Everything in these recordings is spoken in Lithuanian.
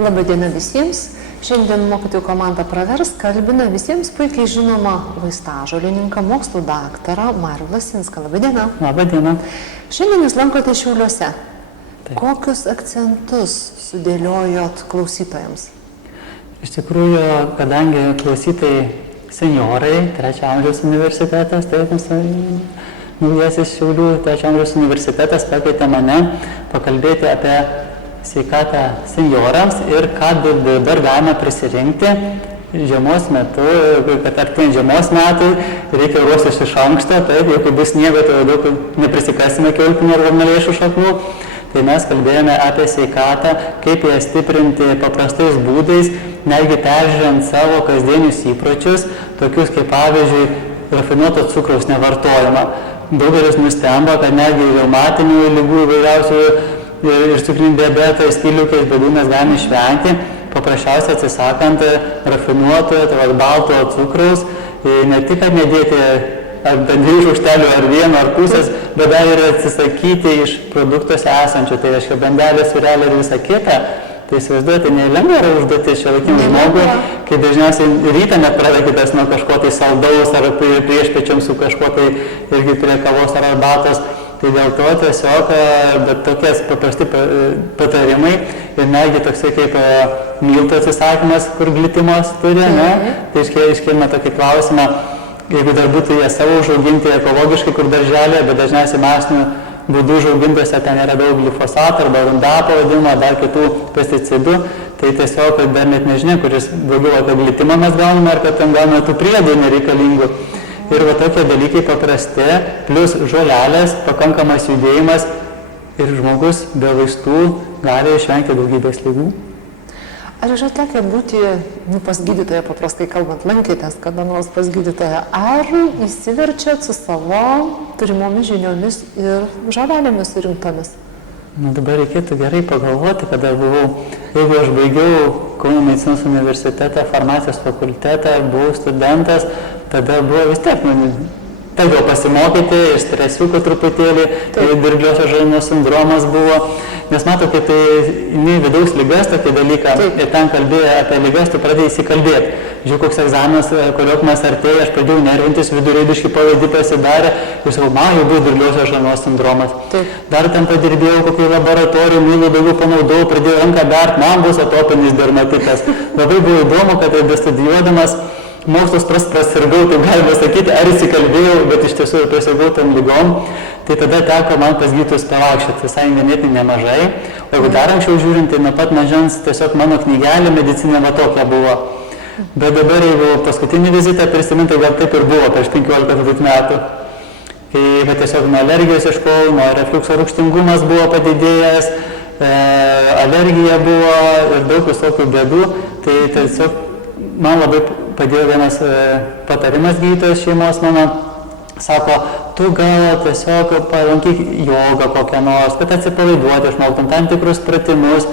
Labadiena visiems. Šiandien mokytojų komanda Pravers kalbina visiems puikiai žinoma vaistažolininką, mokslų daktarą Marių Lasinską. Labadiena. Labadiena. Šiandien jūs lankote Šiauliuose. Taip. Kokius akcentus sudėliojot klausytojams? Iš tikrųjų, kadangi klausytojai seniorai, 3 amžiaus universitetas, tai naujasis Šiaulių 3 amžiaus universitetas pakvietė mane pakalbėti apie sveikatą senjorams ir ką dabar galime prisirinkti žiemos metu, kad artėjant žiemos metų reikia ruoštis iš anksto, taip, jeigu bus sniego, tai daug neprisikasime kiaulpienių ar varnalėšų šakų. Tai mes kalbėjome apie sveikatą, kaip ją stiprinti paprastais būdais, netgi peržiūrint savo kasdienius įpročius, tokius kaip pavyzdžiui rafinuoto cukraus nevartojimą. Daugelis nustemba, kad netgi reumatinių ligų įvairiausių ir cukrinį diabetą, skydliaukės bėdų mes galime išvengti, paprasčiausiai atsisakant rafinuoto, balto cukraus, ne tik kad nedėti ant 2 šaukštelių ar 1 ar pusės, bet dar ir atsisakyti iš produktuose esančių, tai reiškia bandelės, sūrelė ir visa kita. Tai įsivaizduoti, nelengva yra užduotis šiuolaikiniam žmogui, kai dažniausiai rytą nepradėkitės nuo kažko tai saldaus ar priešpiečiam su kažko tai irgi prie kavos ar arbatos. Tai dėl to tiesiog, bet tokie paprasti patarimai ir netgi toksai kaip miltų atsisakymas, kur glitimas turi, ne? Tai iškėlėme tokį klausimą, jeigu dar būtų jie savo užauginti ekologiškai, kur darželė, bet dažniausiai masinių būdų užaugintose ten yra daug glifosato arba rundapo vadinimo, dar kitų pesticidų, tai tiesiog dar net nežinia, kuris daugiau apie glitimą mes gauname ar kad ten gauname tų priedų nereikalingų. Ir va tokie dalykai paprasti, plus žolelės, pakankamas judėjimas ir žmogus be vaistų gali išvengti daugybės ligų. Ar yra tekę būti pas gydytoją, paprastai kalbant, lankėtės kada nors pas gydytoją, ar įsiverčiat su savo turimomis žiniomis ir žolelėmis surinktomis? Na dabar reikėtų gerai pagalvoti, kada buvau, jeigu aš baigiau Kauno medicinos universitetą, farmacijos fakultetą, buvau studentas, tada buvo vis tiek, teko pasimokyti, iš stresiukų truputėlį, tai dirgliosios žarnos sindromas buvo, nes matau, kad tai vidaus ligas tokį dalyką, ir ten kalbėjo apie ligas, tu pradėjai įsikalbėti. Žiūrėjau, koks egzaminas, koliokumas artėja, aš pradėjau nervintis, vidurėdiški pavyzdį pasidarė, ir sakau, man jau bus dirgliosios žarnos sindromas. Dar ten padirbėjau kokiai laboratorijai, mylų daugiau panaudojau, pradėjau ranką bert, man bus atopinis dermatitas. Labai buvo įdomu, kad bestudijuodamas mokslus prasirgau, taip galima sakyti, ar įsikalbėjau, bet iš tiesų ir prasirgau tam lygom, tai tada teko man pas gydytojus pavaikščioti visai ganėtinai nemažai, o jeigu dar anksčiau žiūrint, tai nuo pat mažens tiesiog mano knygelė medicinė va tokia buvo. Bet dabar, jeigu paskutinį vizitą prisiminti, gal taip ir buvo prieš 15 metų. Kai tiesiog nuo alergijos ieškojau, nuo refliukso rūgštingumas buvo padidėjęs, alergija buvo ir daug visokių bėdų, tai tiesiog man labai padėjo vienas patarimas gydytojas šeimos mano, sako, tu gal tiesiog palankyk jogą kokią nors, kad atsipalaiduoti, išmoktum tam tikrus pratimus.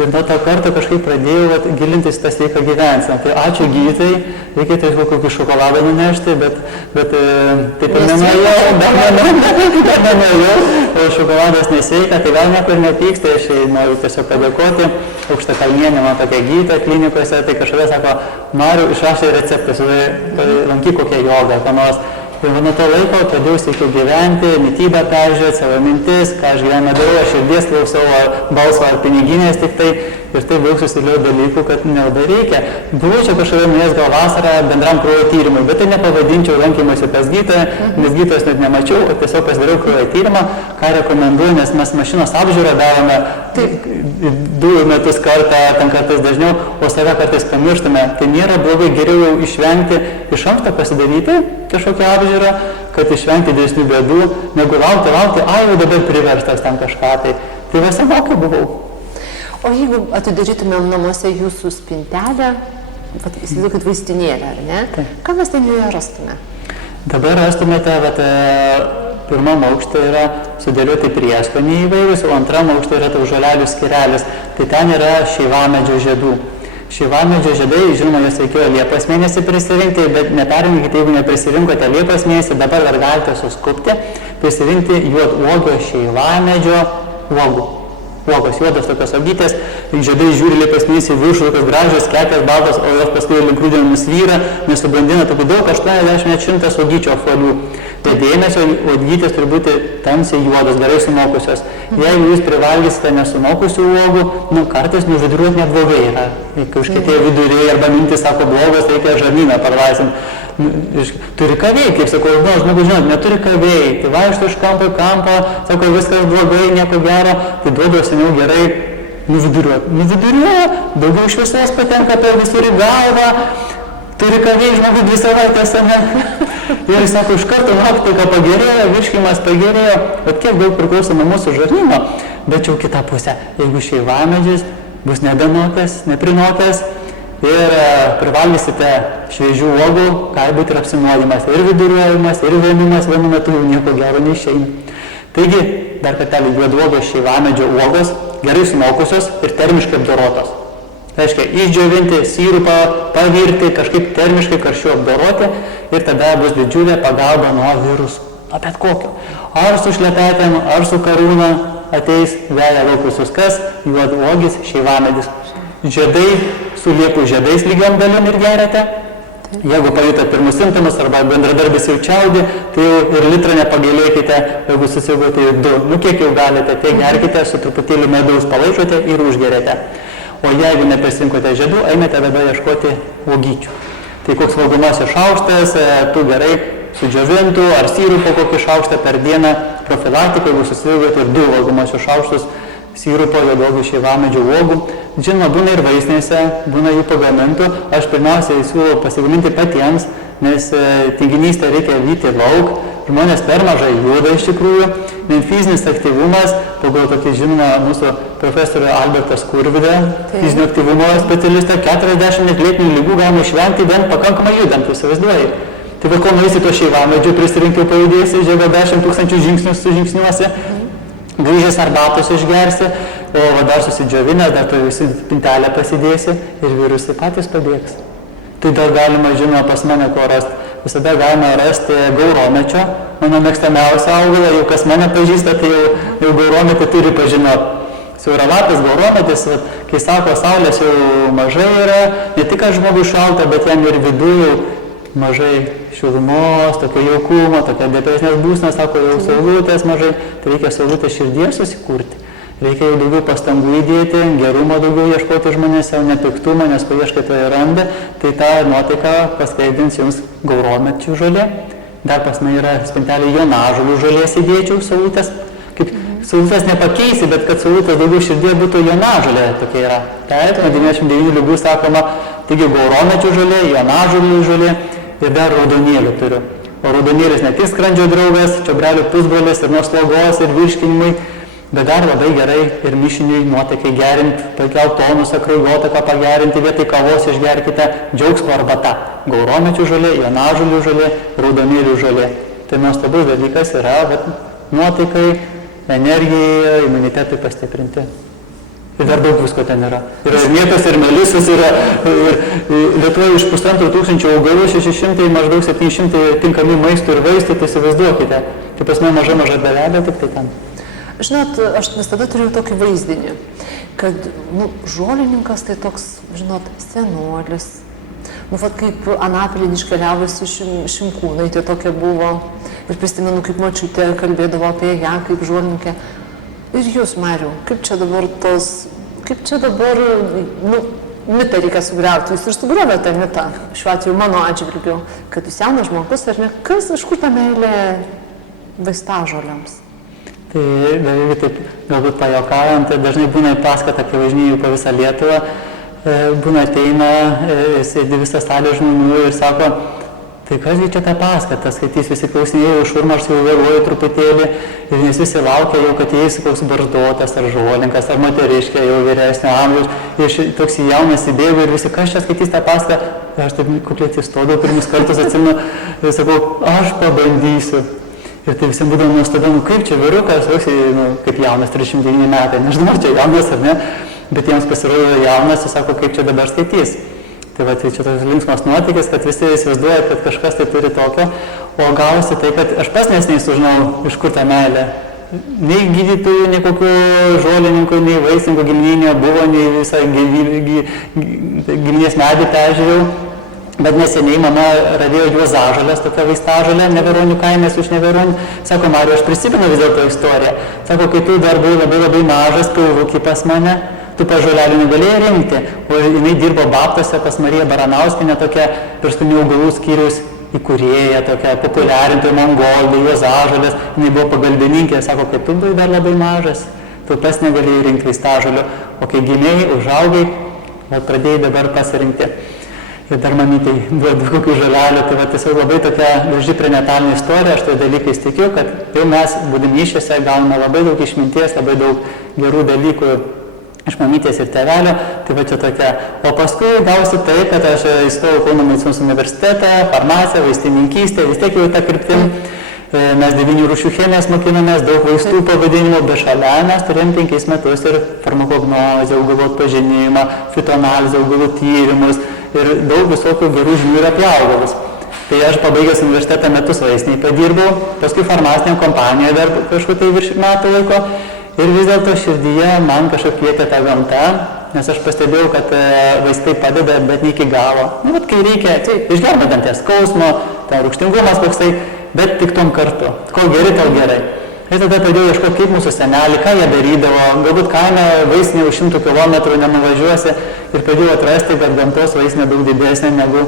Ir nuo to karto kažkaip pradėjau gilintis tą sveiką gyvenseną. Tai ačiū gydytojai, reikėtų kokį šokoladą nunešti, bet taip ir nenuėjau, šokoladas nesveika, tai gal niekur nepyksta, aš noriu tiesiog padėkoti. Aukštakalnienė, man tokia gydytoja klinikose, tai kažkada sako, Marių išrašė receptus, lankyk kokią jogą, ką nors. Ir nuo to laiko pradėjau sveikiau gyventi, mitybą peržiūrėti, savo mintis, ką aš gyvenime darau, aš širdies klausau, balso ar piniginės tik tai. Ir tai daug susidėliau dalykų, kad nelabai reikia. Buvau čia kažkada nuėjęs gal vasarą bendram kraujo tyrimui, bet tai nepavadinčiau lankymuose pas gydytoją, nes gydytojos net nemačiau, o tiesiog pasidariau kraujo tyrimą, ką rekomenduoju, nes mes mašinos apžiūrą darome 2 metus kartą, ten kartais dažniau, o save kartais pamirštame. Tai nėra blogai, geriau jau išvengti iš anksto pasidaryti kažkokią apžiūrą, kad išvengti didesnių bėdų, negu laukti, jau dabar priverstas ten kažką. Tai va senokai buvau. O jeigu atidarytumėm namuose jūsų spintelę, įsivaizduokit vaistinėlę, ar ne? Ką mes ten joje rastume? Dabar rastumėte, pirmam aukšte yra sudėlioti prieskoniai įvairius, o antram aukšte yra tau žolelių skirelis. Tai ten yra šeivamedžio žiedų. Šeivamedžio žiedai, žinoma, jos reikėjo Liepos mėnesį prisirinkti, bet neperminkite, jeigu neprisirinkote Liepos mėnesį, dabar dar galite suskupti, prisirinkti juoduogio šeivamedžio uogų. uogos, juodos tokios uogytės, žiedai žiūri liepesnys į viršų, tokios gražios, kekės, baltos, o jos paskui link rudenio nusvyra, nesubrandina tokių daug, 80 net 100 uogyčio apvalių. Tai dėmesio, uogytės turi būti tamsiai juodos, gerai sunokusios. Jeigu jūs privalgysite nesunokusių uogų, kartais nuviduriuoti net blogai yra. Kai užkietėja viduriai arba mintis sako blogas, reikia žarnyną parlaisinti. Turi ką veikti, kaip sakau, žmogus žinot, neturi ką veikti, tai vaikšto iš kampo į kampą, sako viskas blogai, nieko gero, tai duodu seniau gerai nuviduriuoti. Nuviduriuoja, daugiau šviesos patenka per visur į galvą, turi ką veikti, žmogus 2 savaitės, ne? Ir sako, iš karto nuotaika pagerėjo, virškimas pagerėjo, bet kiek daug priklauso nuo mūsų žarnyno, bet jau kita pusė, jeigu šeivamedžis bus nebenokęs, neprinokęs ir privalgysite šviežių uogų, gali būti ir apsinuodimas, ir viduriuojimas, ir vėmimas, vienu metu jau nieko gero neišeina. Taigi, dar kartelį, juoduogos šeivamedžio uogos gerai sunokusios ir termiškai apdorotos. Tai reiškia, išdžiovinti, sirupą, pavirti, kažkaip termiškai karščiu apdoroti ir tada bus didžiulė pagalba nuo virusų. Bet kokio. Ar su šlepetėm, ar su karūna ateis veja laukusius kas, juoduogis šeivamedis. Žiedai su liepų žiedais lygiom dalim ir geriate. Jeigu pajutot pirmus simptomus arba bendradarbis jau čiaudi, tai jau ir litrą nepagailėkite, jeigu susirgote jau 2. Kiek jau galite, tai gerkite, su truputėlį medaus palaižote ir užgerėte. O jeigu neprisinkote žiedų, einate dabar ieškoti uogyčių. Tai koks valgomasis šaukštas, tu gerai sudžiovintų ar sirupo kokį šaukštą per dieną profilaktiką, jeigu susirgote ir 2 valgomasius šaukštus sirupo juoduogių šeivamedžių uogų. Žinoma, būna ir vaistinėse, būna jų pagamintų. Aš pirmiausiai siūlau pasigaminti patiems, nes tinginystę reikia vyti lauk. Žmonės per mažai juda iš tikrųjų, net fizinis aktyvumas, pagal tokį žinomą mūsų profesorių Albertą Skurvydą, fizinio aktyvumo specialistą, 40 net lėtinių ligų galima išvengti bent pakankamai judant, įsivaizduoji. Tai kol nueisi to šeivamedžių, prisirinkiau pajudėsi, žiūrėjau 10 000 žingsnius sužingsniuosi, grįžęs arbatos išgersi, o dar susidžiovinęs, dar to visi pintelę pasidėsi ir virusai patys pabėgs. Tai dar galima, žinoma, pas mane ko rasti. Visada galima rasti gauromečio, mano mėgstamiausia augalą, jau kas mane pažįsta, tai jau gaurometį turi pažinoti. Siauralapis gaurometis, kai sako, saulės jau mažai yra, ne tik žmogui šalta, bet jam ir viduje jau mažai šilumos, tokio jaukumo, tokio depresinės būsenos, sako, jau saulutės mažai, tai reikia saulutės širdies susikurti. Reikia jau daugiau pastangų įdėti, gerumo daugiau ieškoti žmonėse, o ne piktumą, nes ko ieškai to ir randa, tai tą nuotaiką paskaidins jums gauromečių žolė. Dar pas mane yra spintelė jonažolių žolės įdėčiau saulutės. Kaip saulutės nepakeisi, bet kad saulutės daugiau širdie būtų jonažolė, tokia yra. Taip, nuo 99 ligų sakoma, taigi gauromečių žolė, jonažolių žolė ir dar raudonėlių turiu. O raudonėlis ne tik skrandžio draugas, čiobrelių pusbrolis ir nuo slogos ir virškinimui, bet dar labai gerai ir mišiniui nuotaikai gerinti, pakelt tonusą, kraujotaką pagerinti, vietoj kavos išgerkite džiaugsmo arbata. Gauromečių žolė, jonažolių žolė, raudonėlių žolė. Tai nuostabus dalykas yra nuotaikai, energijai, imunitetui pastiprinti. Ir dar daug visko ten yra. Yra ir mėtos, ir melisas, yra Lietuvoje iš 1500 augalų, 600, maždaug 700 tinkami maistų ir vaistų, tai įsivaizduokite. Tai pas mane maža dalelė, tik tai ten. Žinot, aš visada turiu tokį vaizdinį, kad žolininkas tai toks, žinot, senolis. Kaip Anapilin iškeliavusi Šimkūnai, tai tokia buvo. Ir prisimenu, kaip močiutė kalbėdavo apie ją, kaip žolininkė. Ir jūs, Mariau, kaip čia dabar, mitą reikia sugriauti. Jūs ir sugriovėte mitą, šiuo atveju mano atžvilgiu, kad jūs jaunas žmogus, ar ne, kas, iš kur ta meilė vaistažoliams? Tai beveik taip, galbūt pajuokaujant, tai dažnai būna į paskatą, kai važinėjau po visą Lietuvą, būna ateina, sėdi visą salę žmonių ir sako, tai kas čia tą paskatą, skaitys, visi klausinėjau, šurmaš jau vėluoju truputėlį ir nes visi laukia jau, kad jais koks barzdotas ar žolinkas ar moteriškė jau vyresnio amžiaus ir toks jaunas įbėgo ir visi, kas čia skaitys tą paskatą, aš taip kukliai atsistodau pirmus kartus atsimenu ir sakau, aš pabandysiu. Ir tai visiems būdavo nuostabu, kaip čia vyrukas, kaip jaunas, 39 metai, nežinau, čia jaunas ar ne, bet jiems pasirodo jaunas ir sako, kaip čia dabar skaitys. Tai va, tai čia toks linksmas nuotykis, kad visi įsivaizduoja, kad kažkas tai turi tokio, o gausi tai, kad aš pats nesiniai sužinau, iš kur ta meilė. nei gydytojų, nei kokio žolininkų, nei vaistininkų giminė buvo, nei visą giminės medį peržiūrėjau. Bet neseniai mama radėjo juozažalės, tokia vaistažalė, Neveronių kaimės iš Neveronių. Sako, Mariu, aš prisimenu vis dėlto istoriją. Sako, kai tu dar buvai labai mažas, pilvukį pas mane, tu pažolelių negalėjai rinkti, o jinai dirbo Baptose pas Mariją Baranauskienę, tokia pirštinių augalų skyriaus įkūrėja, tokia populiarintoja Mongolė, juozažalės, jinai buvo pagalbininkė, sako, kai tu buvai dar labai mažas, tu pas negalėjai rinkti vaistažalių, o kai gimėjai, užaugai, pradėjai dabar pasirinkti. Ir dar mamytai buvo kokių žolelių, tai va tiesiog labai tokia graži prenatalinė istorija, aš tai dalykais tikiu, kad jau mes, būdami mišiose, gauname labai daug išminties, labai daug gerų dalykų iš mamytės ir tėvelio, tai va čia tokia. O paskui gausi tai, kad aš įstojau Kauno medicinos universitetą, farmaciją, vaistininkystę, vis tiek jau tą kryptim. Mes 9 rūšių chemijos mokinomės, daug vaistų pavadinimų, bet šalia mes turėjom 5 metus ir farmakognozę, augalų atpažinimą, fitoanalizę, augalų tyrimus ir daug visokių gerų žinių ir apie augalus. Tai aš pabaigęs universitetą metus vaistiniai padirbau, paskui farmacinė kompanija dar kažkur virš metų laiko ir vis dėlto širdyje man kažkaip kvietė tą gamtą, nes aš pastebėjau, kad vaistai padeda, bet ne iki galo. Nu, bet kai reikia, tai išgelbė danties skausmo, ten rūgštingumas koksai, bet tik tom kartu. Kol geri, tol gerai. Ir tada pradėjau ieškoti, kaip mūsų seneliai, ką jie darydavo, galbūt kaime vaistinė už 100 km nenuvažiuosi ir pradėjau atrasti, kad gamtos vaistinė daug didesnė negu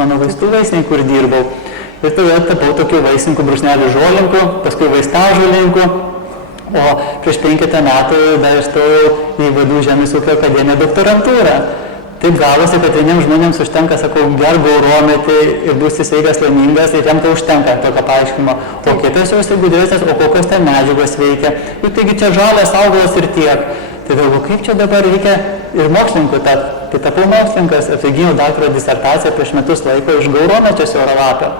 mano vaistų vaistinė, kur dirbau. Ir tada tapau tokiu vaistininku brūkšnelių žolinku, paskui vaistažolininku, o prieš 5 metų dar įstojau į VDU Žemės ūkio akademiją doktorantūrą. Taip gavosi, kad vieniems žmonėms užtenka, sakau, gerk gaurometį ir būsi sveikas, laimingas, ir jam tai užtenka tokio paaiškimo. O kitas jau esi gudresnis, o kokios ten medžiagos veikia. Ir taigi čia žalias augalas ir tiek. Tai galvoju, kaip čia dabar reikia ir mokslininkų tapti. Tai tapau mokslininkas, apsigyniau daktaro disertaciją prieš metus laiko iš gauromečio siauralapio.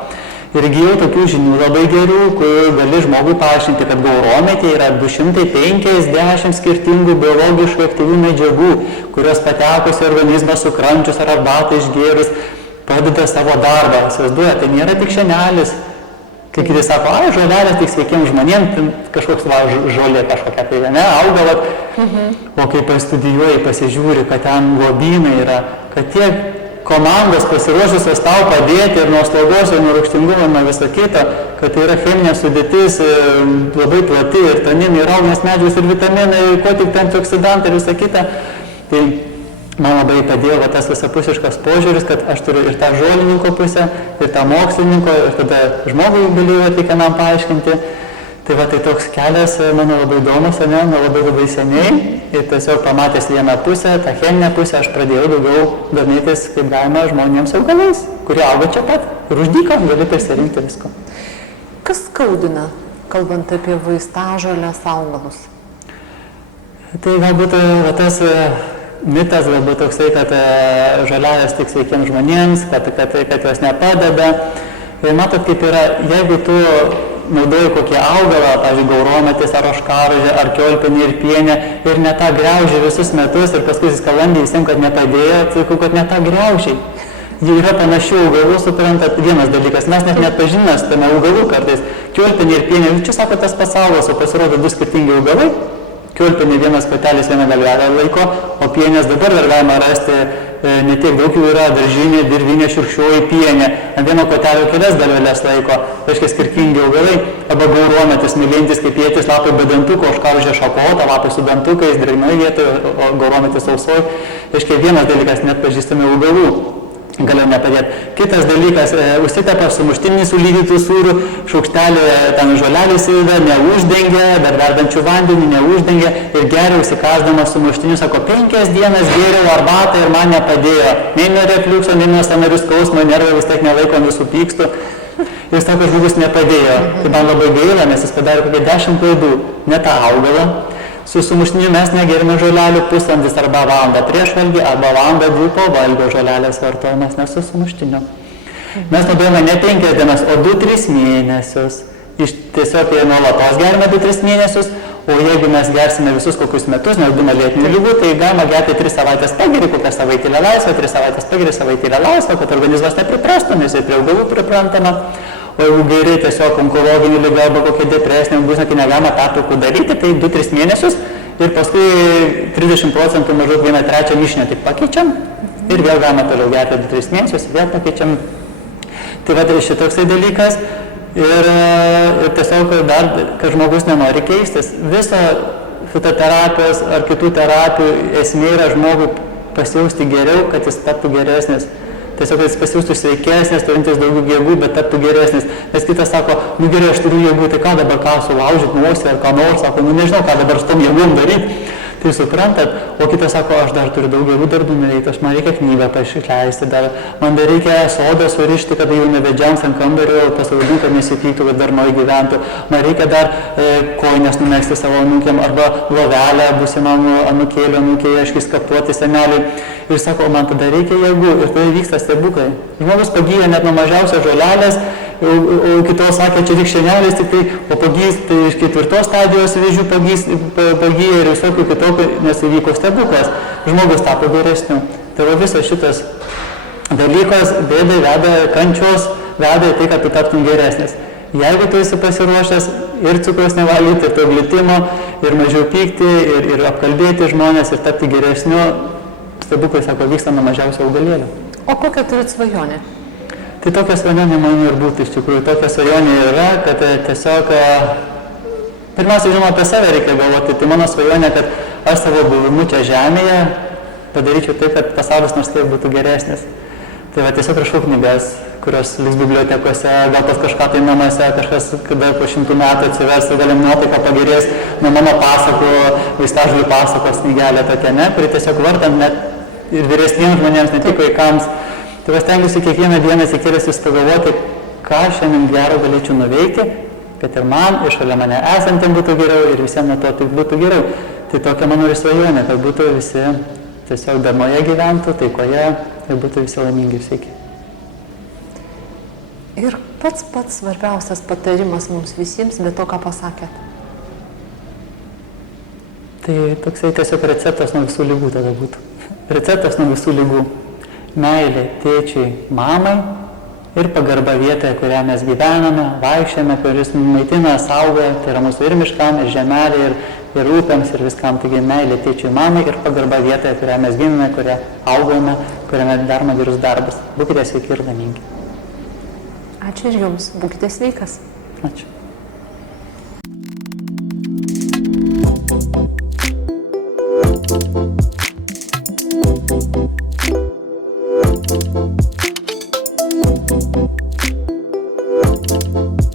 Ir įgijau tokių žinių labai gerų, kur gali žmogui paaiškinti, kad gaurometė yra 250 skirtingų biologiškai aktyvių medžiagų, kurios patekusi į organizmą sukramčius ar arbatą išgėrus, padeda savo darbą. Įsivaizduoja, tai nėra tik šienelis. Kai kiti sako, ai, žolelės tik sveikiems žmonėms, kažkoks žolė kažkokia, tai ne, augalą. O kai pastudijuoji, pasižiūri, kad ten lobynai yra, kad tiek komandos pasiruošusios tau padėti ir nuo slaugos, ir nuo rūgštingumo, nuo viso kito, kad tai yra cheminė sudėtis labai plati ir taninai, ir rauginės medžiagos, ir vitaminai, ko tik ten antioksidantai ir visa kita. Tai man labai padėjo tas visapusiškas požiūris, kad aš turiu ir tą žolininko pusę, ir tą mokslininko, ir tada žmogui galėjau kiekvienam paaiškinti. Tai va, tai toks kelias mano labai įdomus, ne, labai seniai. Ir tiesiog pamatęs vieną pusę, tą cheminę pusę, aš pradėjau daugiau domėtis, kaip galima žmonėms augalais, kurie auga čia pat. Ir už dyką gali prisirinkti visko. Kas skaudina, kalbant apie vaistažolės augalus? Tai galbūt tas mitas, galbūt toksai, kad žolelės tik sveikiems žmonėms, kad jos nepadeda. Ir matot, kaip yra, jeigu tu naudoji kokį augalą, pavyzdžiui, gaurometis ar ožkarožė, ar kiaulpienė ir pienė, ir ne tą griaužį visus metus, ir paskui sklandė visiems, kad nepadėjo, sakau, kad ne tą griaužį. Jie yra panašių augalų, suprantat, vienas dalykas, mes net neatpažinęs tame augalų kartais, kiaulpienė ir pienė, čia sako tas pasaulis, o pasirodo 2 skirtingi augalai. Kiaulpienė vienas patelės vieną galvelę laiko, o pienės dabar dar galima rasti, ne tiek daug jų yra, daržinė, dirvinė, šiurkščioji pienė, ant vieno kotelio kelias galvelės laiko, reiškia skirtingi augalai, arba gaurometis, mylintis kaip ėtis, lapai be dantukų, ožkarožė šakota, lapai su dantukais, drėgnoje vietoje, o gaurometis sausoj, reiškia vienas dalykas, net pažįstami augalų. Galiu nepadėti. Kitas dalykas, užsitepa sumuštinį su lydytų sūriu, šaukštelį ten žolelį įsideda, neuždengia, bet verdančių vandenį neuždengia ir geria užsikasdamas sumuštiniu, sako, 5 dienas gėriau arbatą ir man nepadėjo. Nei nuo refliukso, nei nuo sąnarių skausmo, nervai vis tiek nelaiko, visų pykstu. Ir sako, žmogus nepadėjo. Tai man labai gaila, nes jis padarė kokią 10 klaidų, ne tą augalą. Su sumuštiniu mes negerime žolelių pusvalandis arba valandą prieš valgį, arba valandą 2 po valgio žolelės vartojimas, ne su sumuštiniu. Mes naudojame ne 5 dienas, o 2-3 mėnesius. Tiesiog nuolatos gerime 2-3 mėnesius, o jeigu mes gersime visus kokius metus, nes būna lėtinių ligų, tai galima gerti 3 savaitės pageri, kokią savaitėlę laisvą, 3 savaitės pageri, savaitėlę laisvą, kad organizmas nepriprastų, nes jie prie augalų priprantama. O o jeigu geri tiesiog onkologinį lygą arba kokia depresinė būsena, tai negalima pertraukų daryti, tai 2-3 mėnesius ir paskui 30% maždaug 1/3 mišinę tik pakeičiam ir vėl galima toliau gerti 2-3 mėnesius, vėl pakeičiam. Tai va, tai šitoksai dalykas ir tiesiog dar, kad žmogus nenori keistis. Viso fitoterapijos ar kitų terapijų esmė yra žmogų pasijausti geriau, kad jis taptų geresnis. Tiesiog, kad jis pasijaustų sveikesnis, turintis daugiau jėgų, bet taptų geresnis. Nes kitas sako, nu gerai, aš turiu jėgų, tai ką dabar, ką sulaužyti nosį ar ką nors, sako, nu nežinau, ką dabar su tom jėgom daryti. Tai suprantat, o kitas sako, aš dar turiu daug gerų darbų nuveikti, man reikia knygą išleisti, man dar reikia sodą surišti, kada jau nevedžiams ant kambario, pasaulinį, kad nesipyktų, kad dar nori gyventų, man reikia dar kojines numegzti savo anūkiam, arba lovelę būsimam anūkėlio, anūkėje, aiškiai skaptuoti seneliai. Ir sako, man tada reikia jėgų ir tada vyksta stebuklai. Žmogus pagyja net nuo mažiausios žolelės, o kitos sakė, čia tik šienelės, tik tai, o pagys, tai iš 4 stadijos vėžių pagyja ir visokių kitokių, nes įvyko stebuklas. Žmogus tapo geresniu. Tai va visas šitas dalykas bėdai veda, kančios veda į tai, kad tu taptum geresnis. Jeigu tu esi pasiruošęs ir cukraus nevalgyti, ir to glitimo, ir mažiau pykti, ir apkalbėti žmonės, ir tapti geresniu, stebuklai, sako, vyksta nuo mažiausio augalėlio. O kokią turit svajonę? Tai tokia svajonė man ir būtų iš tikrųjų. Tokia svajonė yra, kad tiesiog, pirmiausia, žinoma, apie save reikia galvoti. Tai mano svajonė, kad aš savo buvimu čia žemėje padaryčiau taip, kad pasaulis nors kiek būtų geresnis. Tai va, tiesiog rašau knygas, kurios liks bibliotekose, gal pas kažką tai namuose, kažkas, kada po 100 metų atsivers, galim nuotaika pagerės nuo mano pasakų, vaistažolių pasakos knygelė tokia, ne, kuri tiesiog vartant net ir vyresniems žmonėms, ne tik vaikams. Tai va, stengiuosi kiekvieną dieną atsikėlęs pagalvoti, ką šiandien gero galėčiau nuveikti, kad ir man, ir šalia mane esantiem būtų geriau, ir visiems nuo to taip būtų geriau. Tai tokia mano ir svajonė, kad būtų visi tiesiog darnoje gyventų, taikoje ir būtų visi laimingi ir sveiki. Ir pats svarbiausias patarimas mums visiems, bet to, ką pasakėt. Tai toksai tiesiog receptas nuo visų lygų tada būtų. Receptas nuo visų lygų. Meilė tėčiui, mamai ir pagarba vietoje, kurią mes gyvename, vaikščiame, kuris maitina, saugoja, tai yra mūsų ir miškam, ir žemelė, ir upėms, ir viskam. Taigi meilė tėčiui, mamai ir pagarba vietoje, kurią mes gimime, kurią augome, kuriame darome gerus darbus. Būkite sveiki ir laimingi. Ačiū ir jums. Būkite sveikas. Ačiū. Thank you.